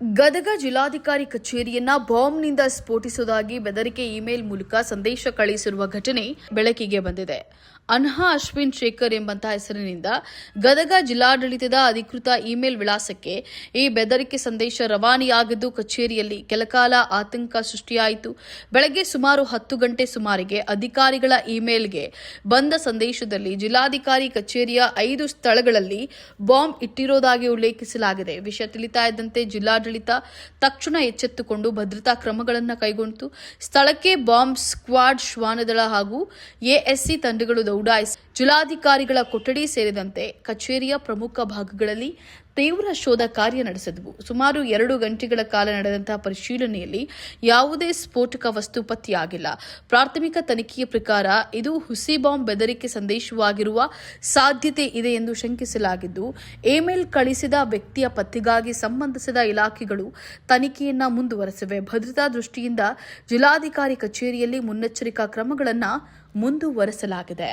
ಗದಗ ಜಿಲ್ಲಾಧಿಕಾರಿ ಕಚೇರಿಯನ್ನ ಬಾಂಬ್ನಿಂದ ಸ್ಫೋಟಿಸುವುದಾಗಿ ಬೆದರಿಕೆ ಇಮೇಲ್ ಮೂಲಕ ಸಂದೇಶ ಕಳುಹಿಸಿರುವ ಘಟನೆ ಬೆಳಕಿಗೆ ಬಂದಿದೆ. ಅನ್ಹಾ ಅಶ್ವಿನ್ ಶೇಖರ್ ಎಂಬಂತಹ ಹೆಸರಿನಿಂದ ಗದಗ ಜಿಲ್ಲಾಡಳಿತದ ಅಧಿಕೃತ ಇಮೇಲ್ ವಿಳಾಸಕ್ಕೆ ಈ ಬೆದರಿಕೆ ಸಂದೇಶ ರವಾನೆಯಾಗಿದ್ದು ಕಚೇರಿಯಲ್ಲಿ ಕೆಲಕಾಲ ಆತಂಕ ಸೃಷ್ಟಿಯಾಯಿತು. ಬೆಳಗ್ಗೆ ಸುಮಾರು ಹತ್ತು ಗಂಟೆ ಸುಮಾರಿಗೆ ಅಧಿಕಾರಿಗಳ ಇಮೇಲ್ಗೆ ಬಂದ ಸಂದೇಶದಲ್ಲಿ ಜಿಲ್ಲಾಧಿಕಾರಿ ಕಚೇರಿಯ ಐದು ಸ್ಥಳಗಳಲ್ಲಿ ಬಾಂಬ್ ಇಟ್ಟಿರೋದಾಗಿ ಉಲ್ಲೇಖಿಸಲಾಗಿದೆ. ವಿಷಯ ತಿಳಿತಾ ಇದ್ದಂತೆ ಜಿಲ್ಲಾಡಳಿತ ತಕ್ಷಣ ಎಚ್ಚೆತ್ತುಕೊಂಡು ಭದ್ರತಾ ಕ್ರಮಗಳನ್ನು ಕೈಗೊಂಡಿತು. ಸ್ಥಳಕ್ಕೆ ಬಾಂಬ್ ಸ್ಕ್ವಾಡ್ ಶ್ವಾನದಳ ಹಾಗೂ ಎಎಸ್ಸಿ ತಂಡಗಳು ದೌಡಾಯಿಸಿ ಜಿಲ್ಲಾಧಿಕಾರಿಗಳ ಕೊಠಡಿ ಸೇರಿದಂತೆ ಕಚೇರಿಯ ಪ್ರಮುಖ ಭಾಗಗಳಲ್ಲಿ ತೀವ್ರ ಶೋಧ ಕಾರ್ಯ ನಡೆಸಿದವು. ಸುಮಾರು ಎರಡು ಗಂಟೆಗಳ ಕಾಲ ನಡೆದಂತಹ ಪರಿಶೀಲನೆಯಲ್ಲಿ ಯಾವುದೇ ಸ್ಫೋಟಕ ವಸ್ತು ಪತ್ತೆಯಾಗಿಲ್ಲ. ಪ್ರಾಥಮಿಕ ತನಿಖೆಯ ಪ್ರಕಾರ ಇದು ಹುಸಿ ಬಾಂಬ್ ಬೆದರಿಕೆ ಸಂದೇಶವಾಗಿರುವ ಸಾಧ್ಯತೆ ಇದೆ ಎಂದು ಶಂಕಿಸಲಾಗಿದ್ದು, ಇಮೇಲ್ ಕಳಿಸಿದ ವ್ಯಕ್ತಿಯ ಪತ್ತೆಗಾಗಿ ಸಂಬಂಧಿಸಿದ ಇಲಾಖೆಗಳು ತನಿಖೆಯನ್ನ ಮುಂದುವರೆಸಿವೆ. ಭದ್ರತಾ ದೃಷ್ಟಿಯಿಂದ ಜಿಲ್ಲಾಧಿಕಾರಿ ಕಚೇರಿಯಲ್ಲಿ ಮುನ್ನೆಚ್ಚರಿಕಾ ಕ್ರಮಗಳನ್ನು ಮುಂದುವರೆಸಲಾಗಿದೆ.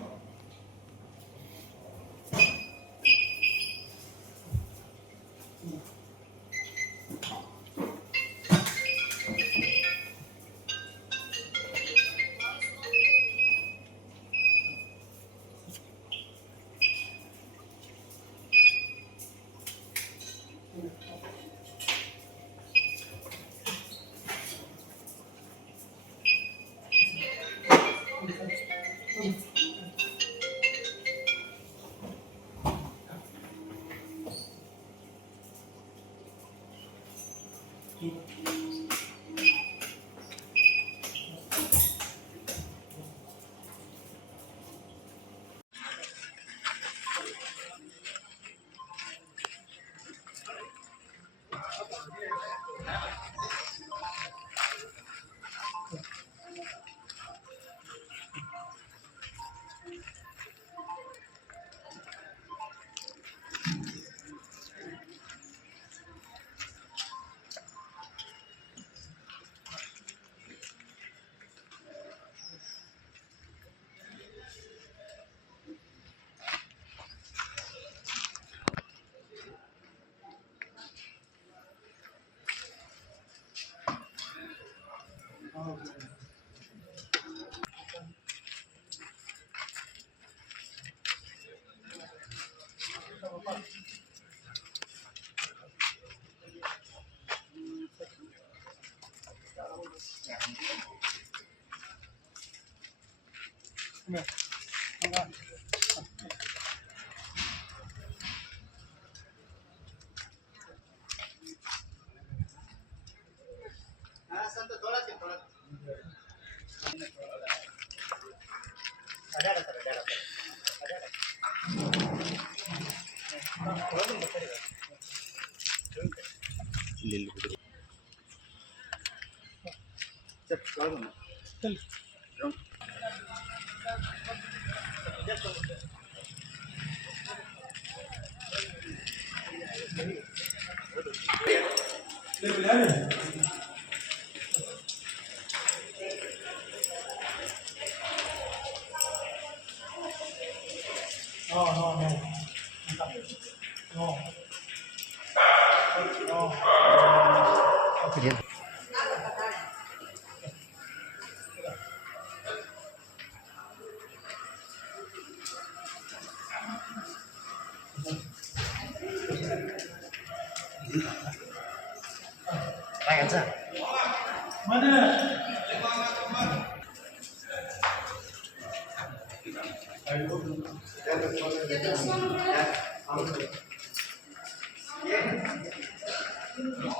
Come here. Come. No, no, no. No. No. 来个这。慢点。Thank.